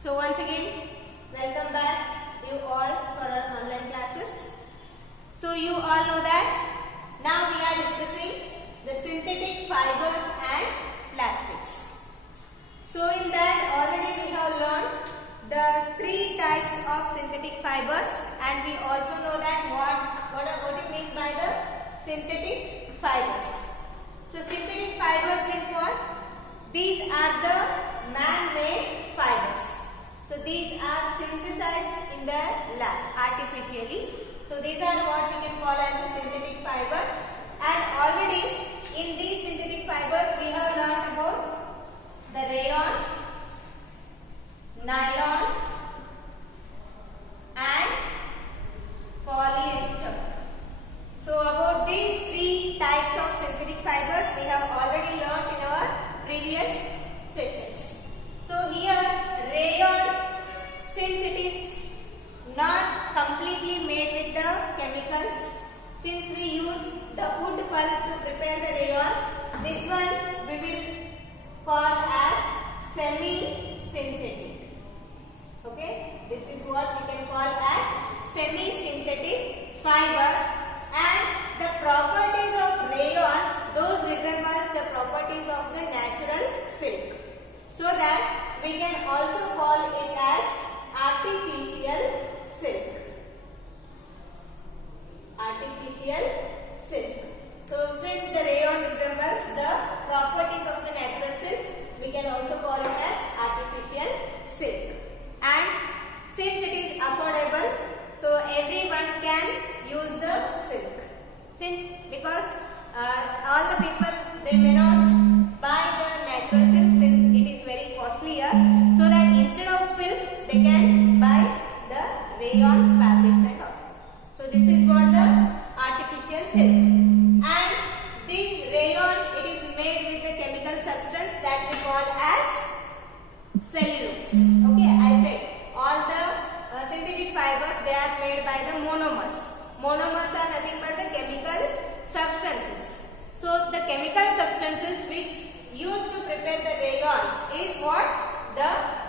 So once again, welcome back you all for our online classes. So you all know that now we are discussing the synthetic fibers and plastics. So in that already we have learned the three types of synthetic fibers, and we also know that what it means by the synthetic fibers. So synthetic fibers means what? These are the man-made fibers. So these are synthesized in the lab artificially. So these are what we can call as the synthetic fibers. And already in these synthetic fibers we have learned about the rayon, nylon and polyester. So about these three types of synthetic fibers we have already learned in our previous sessions. So here rayon, since it is not completely made with the chemicals, since we use the wood pulp to prepare the rayon, this one we will call as semi-synthetic. Okay, this is what we can call as semi-synthetic fiber, and the properties of rayon, those resembles the properties of the natural silk, so that we can also call it as artificial silk. Artificial silk. So since the rayon resembles the properties of the natural silk, we can also call it as artificial silk. And since it is affordable, so everyone can use the silk. Because all the people, they may not buy the natural silk since it is very costlier, so that instead of silk they can buy the rayon fabrics and all. So this is what the artificial silk. And this rayon, it is made with the chemical substance that we call as cellulose. Okay, I said all the synthetic fibers, they are made by the monomers. Monomers are nothing but the chemical substances. So the chemical substances which used to prepare the rayon is what? The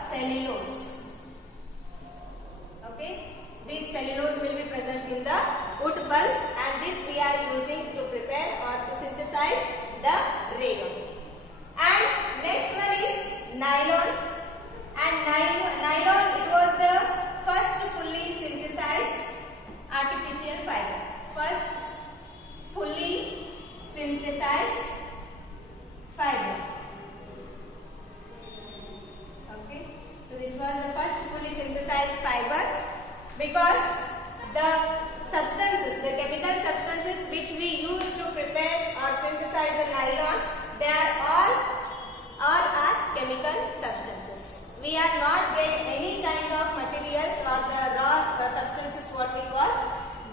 cellulose. Okay, this cellulose will be present in the wood pulp, and this we are using to prepare or to synthesize the rayon. And next one is nylon. And nylon, it was the first fully synthesized artificial fiber. First fully synthesized fiber. Okay, so this was the first fully synthesized fiber, because the substances, the chemical substances which we use to prepare or synthesize the nylon, they are all are chemical substances. We are not getting any kind of materials or the raw substances what we call,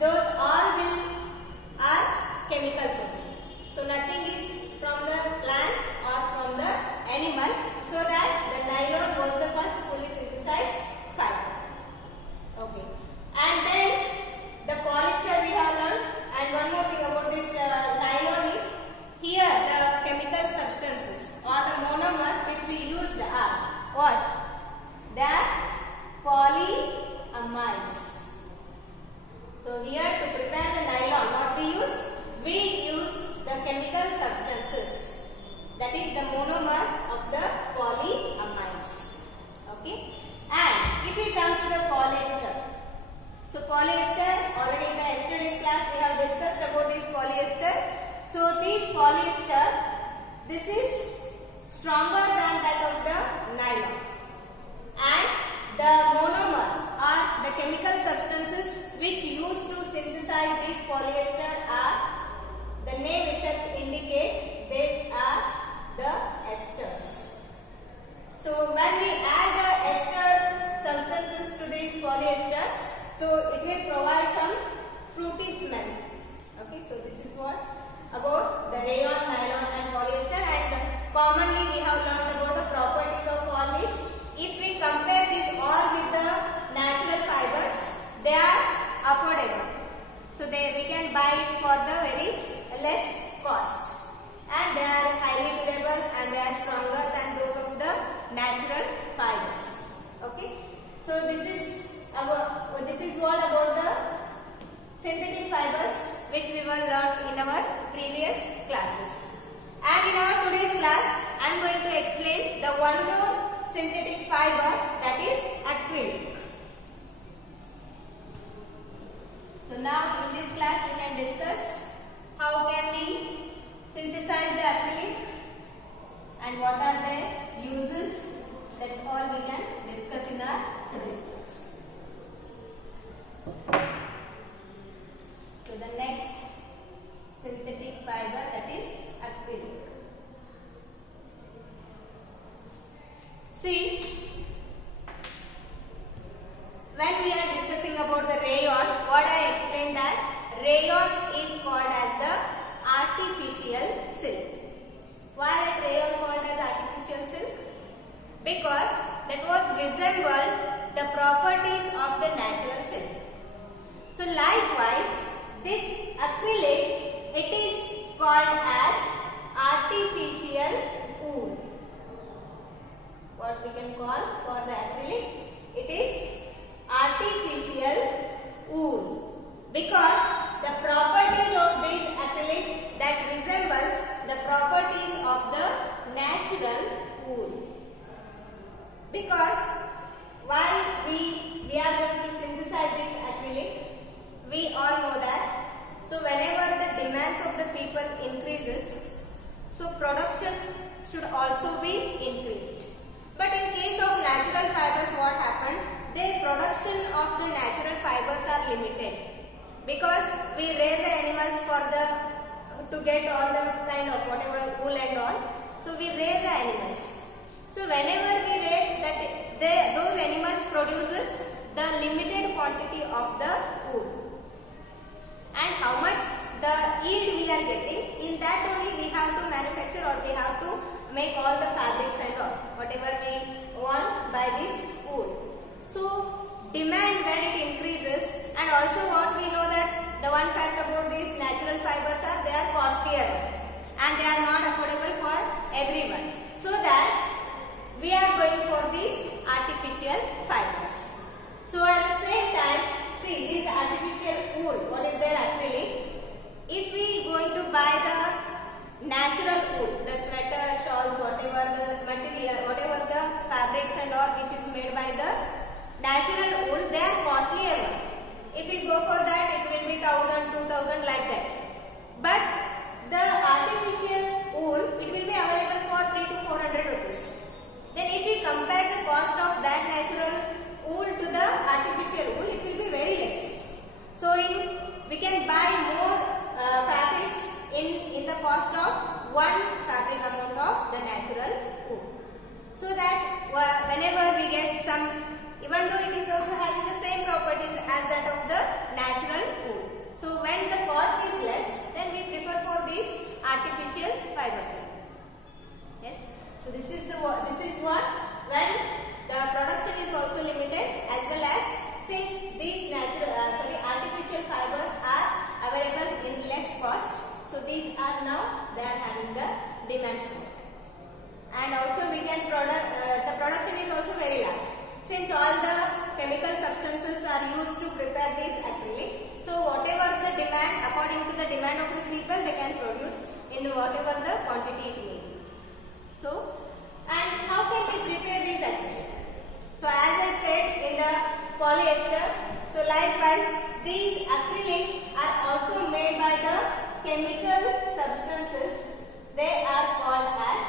those all are chemicals only. So nothing is from the plant or from the animal, so that the nylon was the first fully synthesized fiber. Okay, and then the polyester we have learned. And one more thing about this nylon is, here the chemical substances or the monomers which we used are what? They are polyamides. So here to prepare the nylon, what we use? We use the chemical substances, that is the monomers of the polyamides. Okay, and if we come to the polyester, so polyester, already in the yesterday's class we have discussed about this polyester. So this polyester, this is stronger than that of the nylon, and the monomer or the chemical substances which used to synthesize this polyester are, the name itself indicate, these are the esters. So when we add the ester substances to this polyester, so it will provide some fruity smell. Okay, so this is what about the rayon, nylon and polyester. And commonly we have learned about the properties of all this. If we compare this all with the natural fibers, they are affordable. So we can buy it for the very less cost, and they are highly durable and they are stronger than those of the natural fibers. Okay. synthetic fiber, that is acrylic. So now in this class we can discuss how can we synthesize the acrylic and what are the uses. That all we can discuss in our today's class. So the next synthetic fiber, that is acrylic. See, when we are discussing about the rayon, what I explained that rayon is called as the artificial silk. Why that rayon called as artificial silk? Because that was resembled the properties of the natural silk. So likewise, this acrylic, it is called as artificial wool. What we can call for the acrylic? It is artificial wool. Because the properties of this acrylic that resembles the properties of the natural wool. Because while we are going to synthesize this acrylic, we all know that. So whenever the demands of the people increases, so production should also be increased. But in case of natural fibers, what happened? Their production of the natural fibers are limited. Because we raise the animals to get all the kind of whatever wool and all. So we raise the animals. So whenever we raise that, those animals produces the limited quantity of the wool. And how much the yield we are getting, in that only we have to manufacture or we have to make all the fabrics and all, whatever we want by this wool. So demand when it increases, and also what we know that the one fact about these natural fibers are they are costlier and they are not affordable for everyone. So that we are going for these artificial fibers. So at the same time, see this artificial wool, what is their acrylic? If we going to buy the natural wool, the sweater, shawls, whatever the material, whatever the fabrics and all which is made by the natural wool, they are costlier. If we go for that, it will be 1000, 2000 like that. But the artificial wool, it will be available for 300 to 400 rupees. Then if we compare the cost of that natural wool to the artificial wool, it will be very less. So we can buy more fabrics in the cost of one fabric amount of the natural wool. So that whenever we get some, even though it is also having the same properties as that of the natural wool. So when the cost is less, then we prefer for these artificial fibers. Yes. So this is what when the production is also limited, as well as since these artificial fibers are available in less cost, so these are now they are having the demands for. And also we can the production is also very large. Since all the chemical substances are used to prepare this acrylic, so whatever the demand, according to the demand of the people, they can produce in whatever the quantity it need. So, and how can we prepare this acrylic? So as I said in the polyester, so likewise these acrylic are also made by the chemical substances. They are called as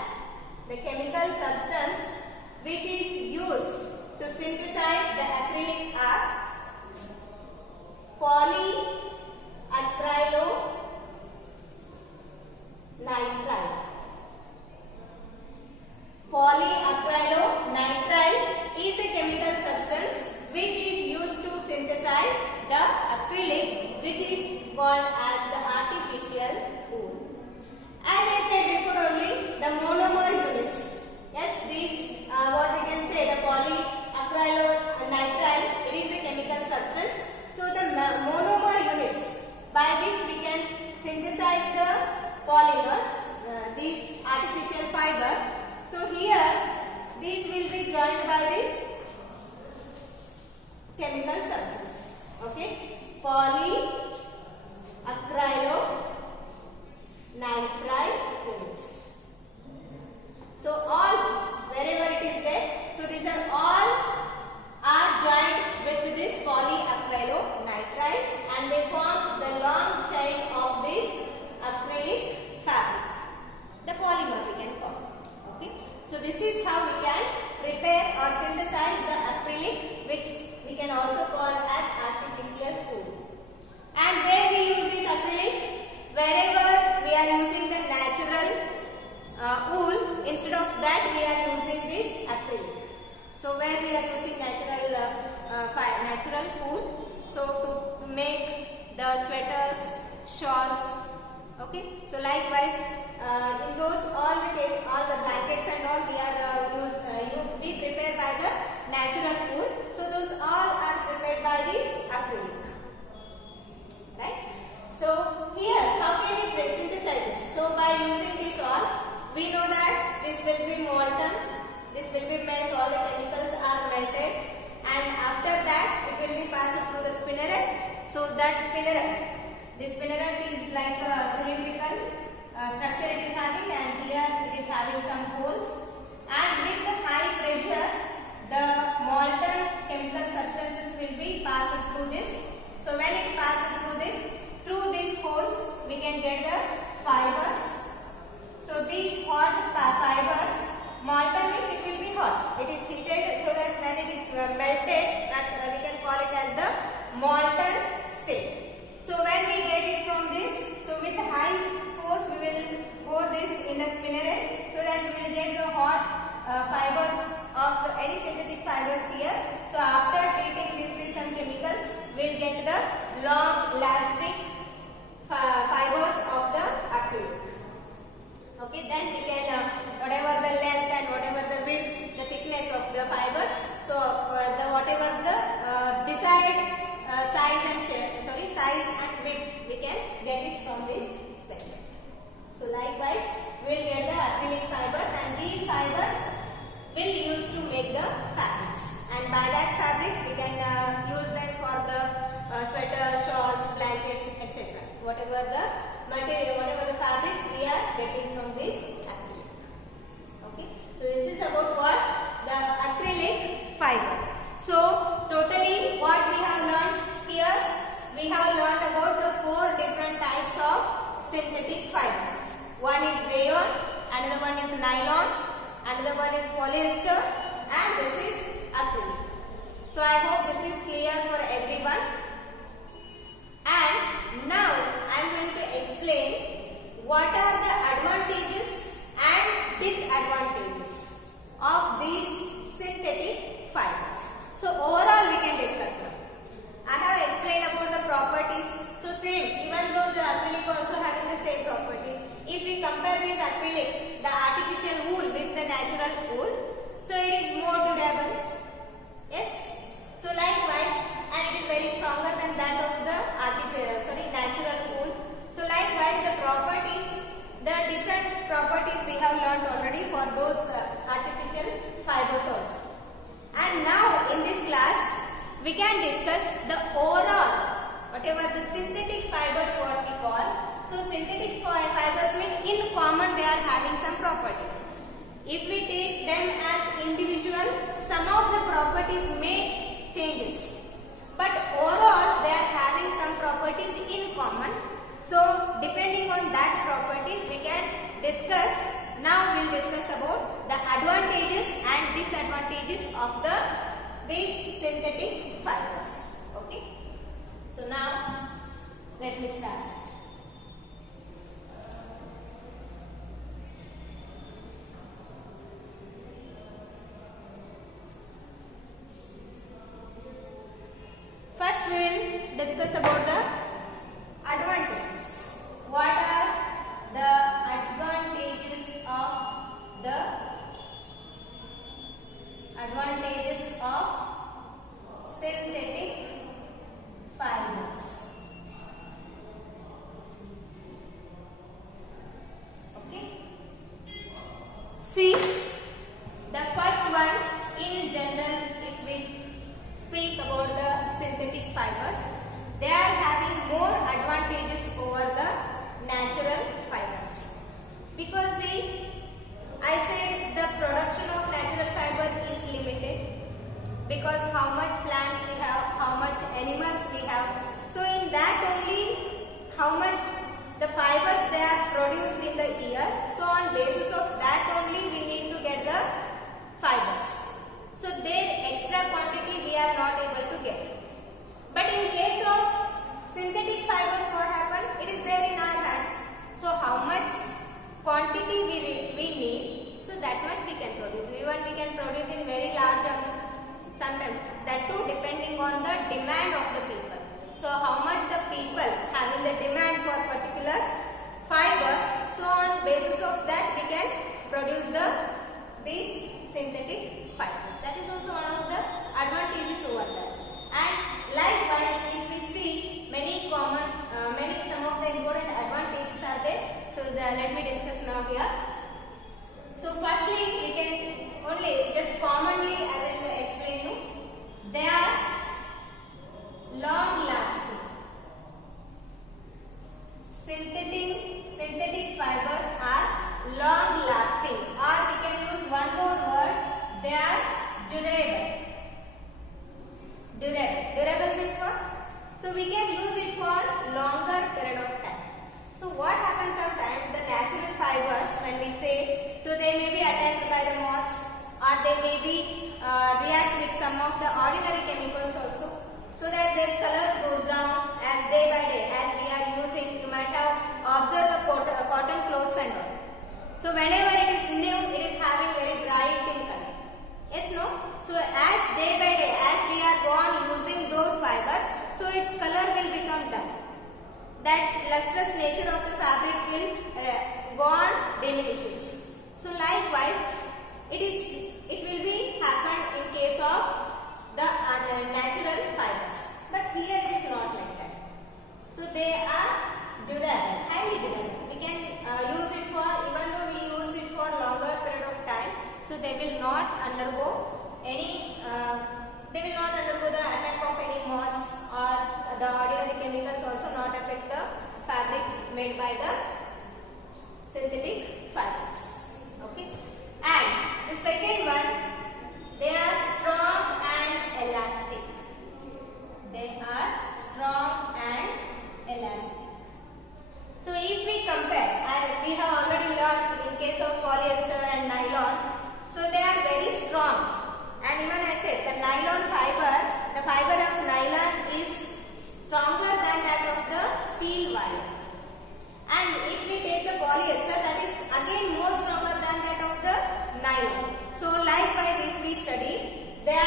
the chemical substance which is used to synthesize the acrylic are polyacrylonitrile. Polyacrylonitrile is a chemical substance which is used to synthesize the acrylic, which is called as the artificial wool. As I said before only, the monomer units. Yes, these what we can say, the polyacrylonitrile, it is a chemical substance. So the monomer units by which we or synthesize the acrylic, which we can also call as artificial wool. And where we use this acrylic? Wherever we are using the natural wool, instead of that we are using this acrylic. So where we are using natural wool, so to make the sweaters, shawls, okay. So likewise, in those all the blankets and all we are we prepare by the natural wool. So those all are prepared by this acrylic, right? So here, how can we synthesize this? So by using this all, we know that this will be molten, this will be melt, all the chemicals are melted, and after that it will be passed through the spinneret. So that spinneret, this spinneret is like a cylindrical structure it is having, and here it is having some holes, and with the high pressure the molten chemical substances will be passed through this. So when it passes through these holes, we can get the fibers. So these hot fibers, molten means it will be hot, it is heated, so that when it is melted, that we can call it as the molten state. So when we get it from this, so with high force we will pour this in the spinneret, so that we will get the hot fibers of any synthetic fibers here. So after treating this with some chemicals, we will get the long lasting fibers of the acrylic. Okay, then we can whatever the length and whatever the width, the thickness of the fibers, so whatever the desired size and width, we can get it from this spectrum. So likewise, we will get the acrylic fibers, and these fibers will use to make the fabrics, and by that fabrics we can use them for the sweaters, shawls, blankets, etc. Whatever the material, whatever the fabrics we are getting from this acrylic. Okay, so this is about what? The acrylic fiber. So totally what we have learned here, we have learned about the 4 different types of synthetic fibers. One is rayon, another one is nylon, another one is polyester, and this is acrylic. So I hope this is clear for everyone. And now I am going to explain what are the advantages and disadvantages of these synthetic fibers. So overall we can discuss now. I have explained about the properties. So same, even though the acrylic also having the same properties, if we compare this acrylic, the artificial wool with the natural wool, so it is more durable. Yes. So likewise, and it is very stronger than that of the natural wool. So likewise, the properties, the different properties we have learned already for those artificial fibers also. And now in this class, we can discuss the overall, whatever the synthetic fibers what we call. So synthetic fibers mean in common they are having some properties. If we take them as individual, some of the properties may changes, but overall they are having some properties in common. So depending on that properties we can discuss. Now we will discuss about the advantages and disadvantages of these synthetic fibers. Okay. So now let me start. First we will discuss about the advantages. What are the advantages of synthetic fibers? Okay. See, the first one in general, if we speak about the synthetic fibers, they are having more advantages over the natural fibers. Because see, I said the production of natural fiber is limited, because how much plants we have, how much animals we have. So in that only how much the fibers they are produced in the year. So on basis of that only we need to get the fibers. So that too depending on the demand of the people. So how much the people having the demand for particular fiber, so on basis of that we can produce these synthetic fibers. That is also one of the advantages over there. And likewise, if we see some of the important advantages are there. So let me discuss now here. So firstly, we can only just commonly I will explain you. They are long lasting. Synthetic fibers are long lasting, or we can use one more word, they are durable. Durable means what? So we can use it for longer period of time. So what happens sometimes, the natural fibers when we say, so they may be attacked by the moths, or they may be react with some of the ordinary chemicals also, so that their colors goes down as day by day as we are using. You might have observed the cotton clothes and all. So whenever it is new, it is having very bright in color. Yes, no? So as day by day, as we are gone using those fibers, so its color will become dull. That lustrous nature of the fabric will gone diminishes. So likewise, it will be happen in case of the natural fibers. But here it is not like that. So they are durable, highly durable. We can use it for, even though we use it for longer period of time, so they will not undergo any, they will not undergo the attack of any moths, or the ordinary chemicals also not affect the fabrics made by the synthetic fibers. Okay. And the second one, they are strong and elastic. They are strong and elastic. So if we compare, we have already learned in case of polyester and nylon, so they are very strong. And even I said the nylon fiber, the fiber of nylon is stronger than that of the steel wire. And if we take the polyester, that is again more stronger than that of the nylon. So likewise, if we study, the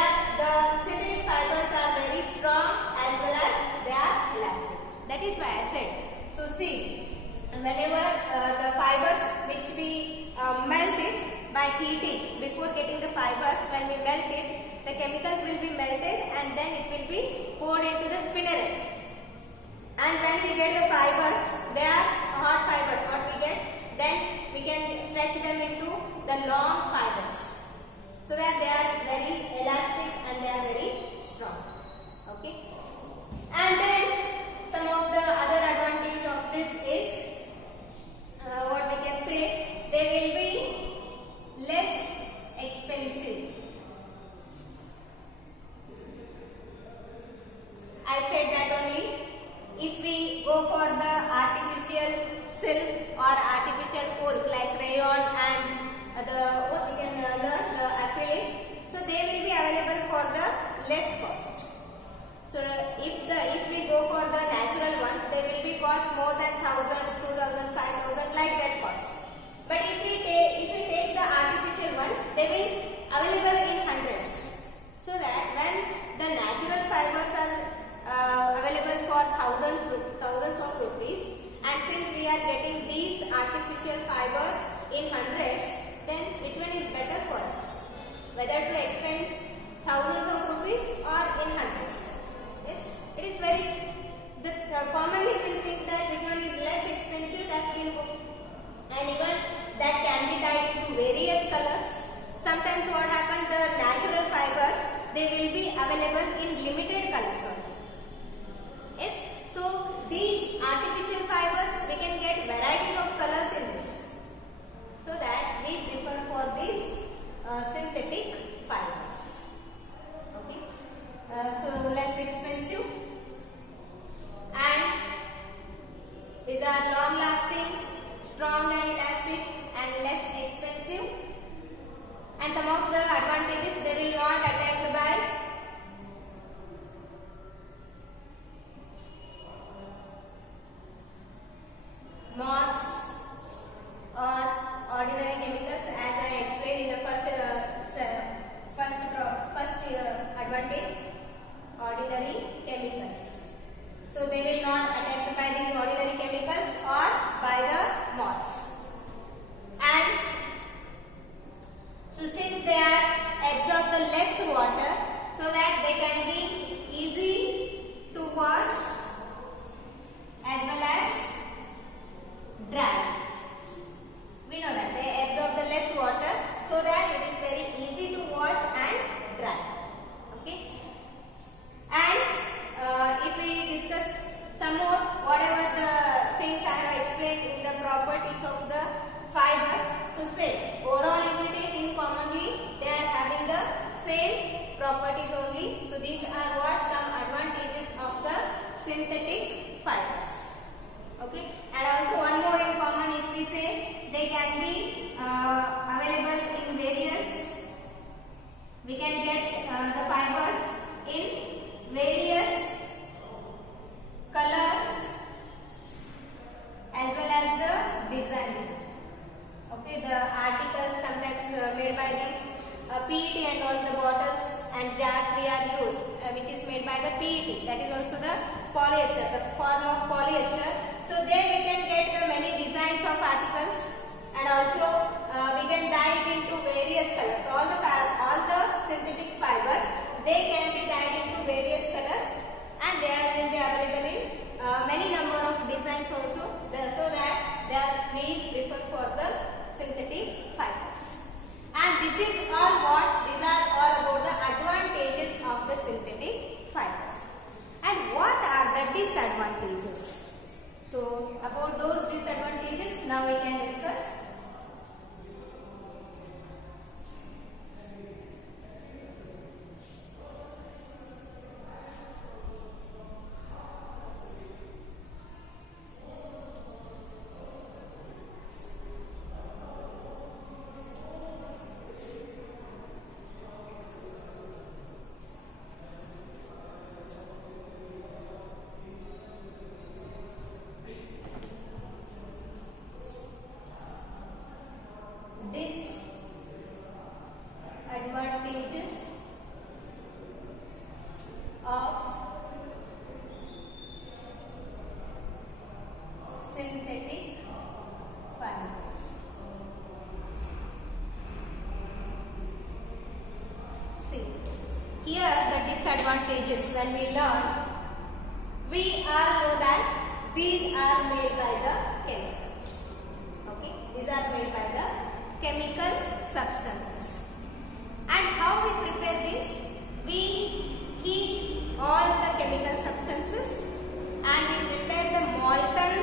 synthetic fibers are very strong as well as they are elastic. That is why I said. So see, whenever the fibers which we melt it by heating, before getting the fibers, when we melt it, the chemicals will be melted and then it will be poured into the spinner. And when we get the fibers, they are hot fibers, what we get, then we can stretch them into the long fibers, so that they are very elastic and they are very strong. Okay. And then some of the other advantage of this is, what we can say, they will be less expensive. I said that only. If we go for the artificial silk or artificial wool like rayon and what we can learn, the acrylic, so they will be available for the less cost. So if we go for the natural ones, they will be cost more than 1,000, 2,000, 5,000 like that cost. But if we take the artificial one, they will available in hundreds. So that when the natural fibers are available for thousands of rupees, and since we are getting these artificial fibers in hundreds, then which one is better for us? Whether to expense thousands of rupees or in hundreds? Yes, it is very, commonly we think that which one is less expensive, that will go. And even that can be dyed into various colors. Sometimes what happens, the natural fibers, they will be available in limited colors also. Yes, so these artificial fibers, we can get varieties of colors in this. So that we prefer for these synthetic fibers. Okay, so less expensive, and these are long lasting, strong and elastic, and less expensive. And some of the advantages, they will not attacked by moths or ordinary chemicals, as I explained in the first advantage. So they will not attacked by these ordinary chemicals or by the moths. And so since they are absorb the less water, so that they can be easy to wash as well as dry. We know that they absorb the less water, so that it is very easy to wash and dry. Okay. And if we discuss some more, whatever the things I have explained in the properties of the fibers, so say overall if we take in commonly, they are having the same properties only. So these are what some advantages of the synthetic fibers. Okay. And also one more in common, if we say they can be available in various, we can get the fibers in various colors as well as the design. Okay, the articles sometimes made by these PET and all the bottles and jars we are used, which is made by the PET, that is also the polyester, the form of polyester. So there we can get the many designs of articles, and also we can dye it into various colors. All the synthetic fibers, they can be dyed into various colors, and they will be available in many number of designs also, so that they are we prefer for the synthetic fibers. And this is all what these are all about the advantages of the synthetic fibers. And what are the disadvantages? So about those disadvantages now we can discuss. Disadvantages of synthetic fibers. See, here the disadvantages, when we learn, we all know that these are made by the chemicals. Okay, these are made by the chemical substances. And how we prepare this? We heat all the chemical substances and we prepare the molten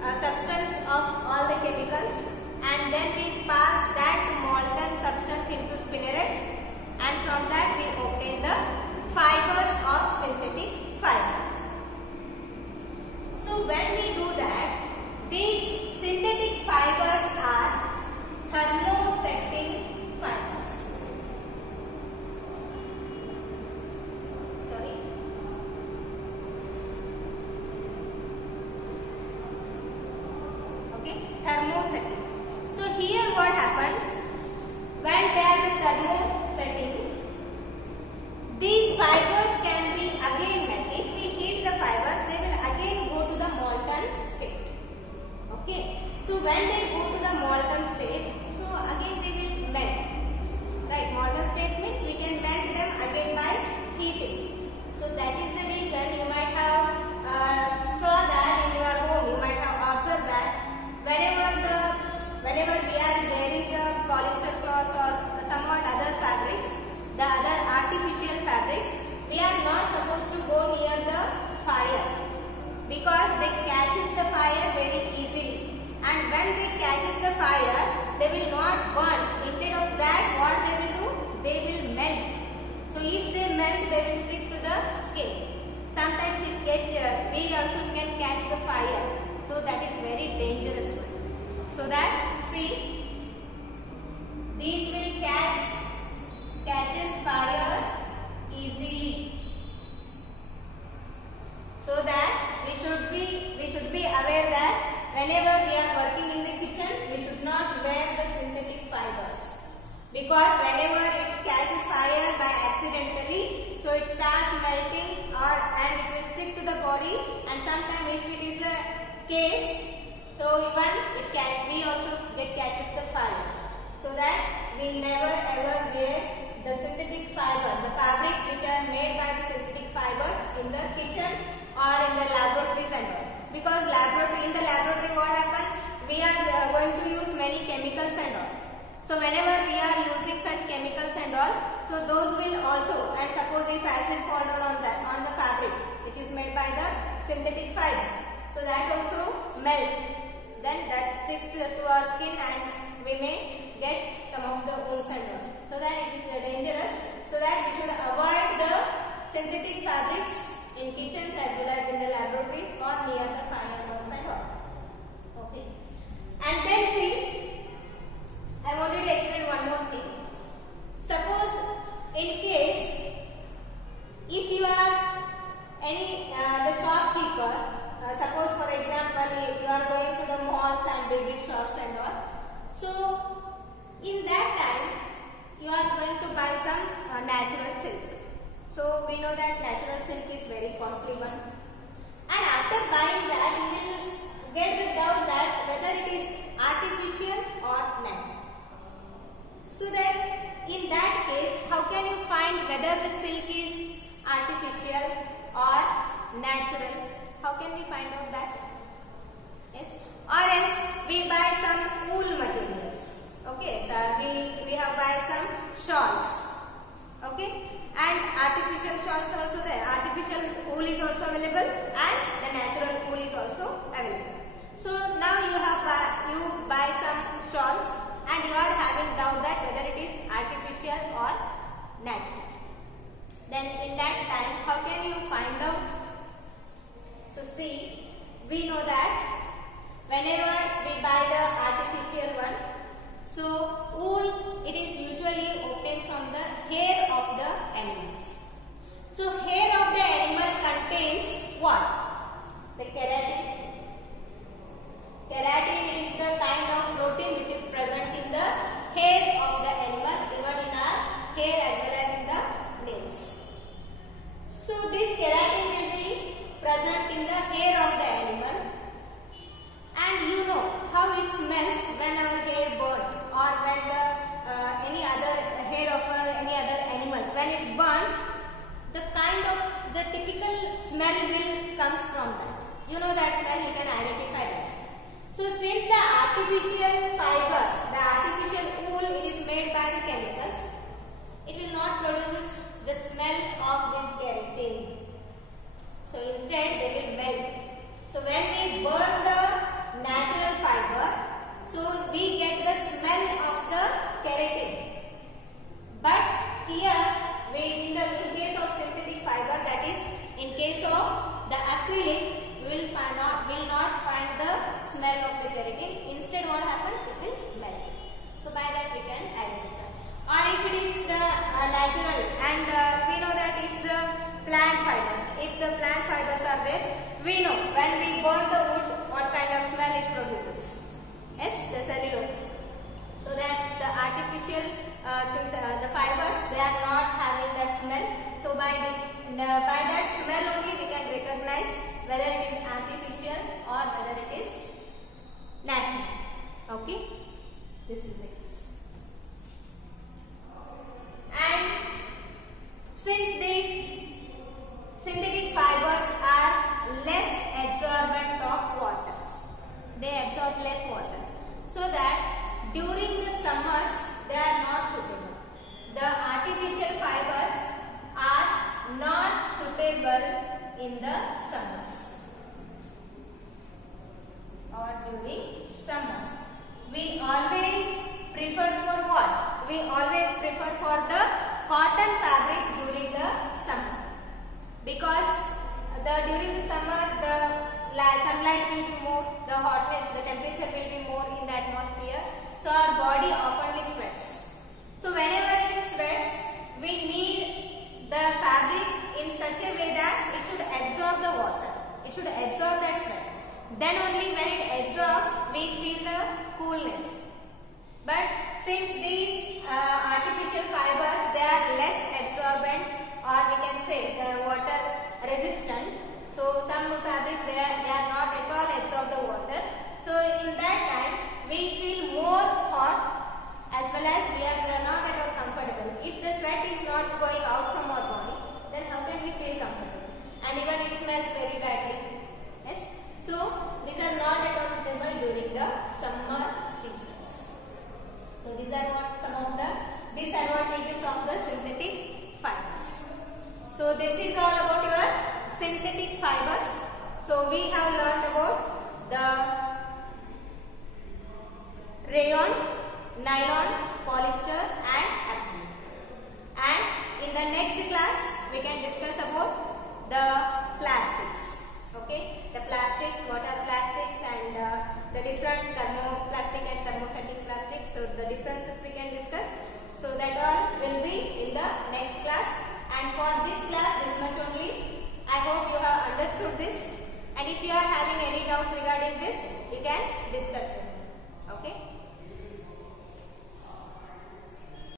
substance of all the chemicals, and then we pass that molten substance into spinneret, and from that we obtain the fibers of synthetic fiber. So when we do that, these synthetic fibers are thermosetting fibers. Sorry. Okay, thermosetting. So here what happened? When there is thermosetting, these fibers can be again melt. If we heat the fibers, they will again go to the molten state. Okay. So when they go to the molten state, so again they will melt. Right, molten state means we can melt them again by heating. So that is the reason you might have saw that in your home. You might have observed that whenever we are wearing the polyester cloths or somewhat other fabrics, the other artificial fabrics, we are not supposed to go near the fire because they catches the fire very easily. And when they catches the fire, they will not burn. Instead of that, what they will do? They will melt. So if they melt, they will stick to the skin. Sometimes it gets, we also can catch the fire. So that is very dangerous one. So that, see, these will catches fire easily. So that we should be aware that whenever we are working in the kitchen, we should not wear the synthetic fibers, because whenever it catches fire by accidentally, so it starts melting and it will stick to the body sometimes if it is a case, so even we also catches the fire. So that we never ever wear the synthetic fibers, the fabric which are made by the synthetic fibers in the kitchen or in the laboratories and all. Because in the laboratory what happens? We are going to use many chemicals and all. So whenever we are using such chemicals and all, so those will also, and suppose if acid fall down on the fabric which is made by the synthetic fiber, so that also melt, then that sticks to our skin and we may get some of the wounds and all. So that it is dangerous. So that we should avoid the synthetic fabrics in kitchens as well as in the laboratories or near the fireworks and all. Okay. And then see, I wanted to explain one more thing. Suppose in case if you are the shopkeeper, suppose for example you are going to the malls and big shops and all. So in that time you are going to buy some natural silk. So we know that natural silk is very costly one. And after buying that you will get the doubt that whether it is artificial or natural. So that in that case, how can you find whether the silk is artificial or natural? How can we find out that? Yes. Or else we buy some wool materials. Okay. So we have buy some shawls. Okay. And artificial shawls also there. Artificial wool is also available and the natural wool is also available. So now you buy some shawls and you are having doubt that whether it is artificial or natural. Then in that time, how can you find out? So see, we know that whenever we buy the artificial one, so wool, it is usually obtained from the hair of the animals. So hair of the animal contains what? The keratin. Keratin is the kind of protein which is present in the hair of the animal, even in our hair as well as in the nails. So this keratin will be present in the hair of the animal, and you know how it smells when our hair burnt or when the any other hair of any other animals, when it burnt, the typical smell will comes from that. You know that smell, you can identify that. So since the artificial fiber, the artificial wool, it is made by the chemicals, it will not produce the smell of this keratin. So instead they will melt. So when we burn the natural fiber, so we get the smell of the keratin. But here, in case of synthetic fiber, that is in case of the acrylic, we will not find the smell of the keratin. Instead what happens? It will melt. So by that we can identify. Or if it is the natural, and we know that if the plant fibers are there, we know when we burn the wood what kind of smell it produces. Yes, the cellulose. So that the artificial the fibers, they are not having that smell. So by that smell only we can recognize whether it is artificial or whether it is natural. Okay, this is the case. And since these synthetic fibers are less absorbent of water, they absorb less water, so that during the summers they are not suitable. The artificial fibers are not suitable in the summers or during summers. We always prefer for what? We always prefer for the cotton fabrics during the summer, because during the summer the sunlight will be more, the hotness, the temperature will be more in the atmosphere, so our body oftenly sweats. So whenever it sweats, we need the fabric in such a way that it should absorb the water, it should absorb that sweat. Then only when it absorbs, we feel the coolness. But since these artificial fibers, they are less absorbent, or we can say water resistant. So some fabrics, they are So we have learned about the rayon, nylon, polyester and acrylic. And in the next class we can discuss about the plastics. Okay, the plastics, what are plastics, and the different thermoplastic and thermosetting plastics. So the differences we can discuss. So that all will be in the next class. And for this class, this much only. I hope you have understood this. And if you are having any doubts regarding this, you can discuss.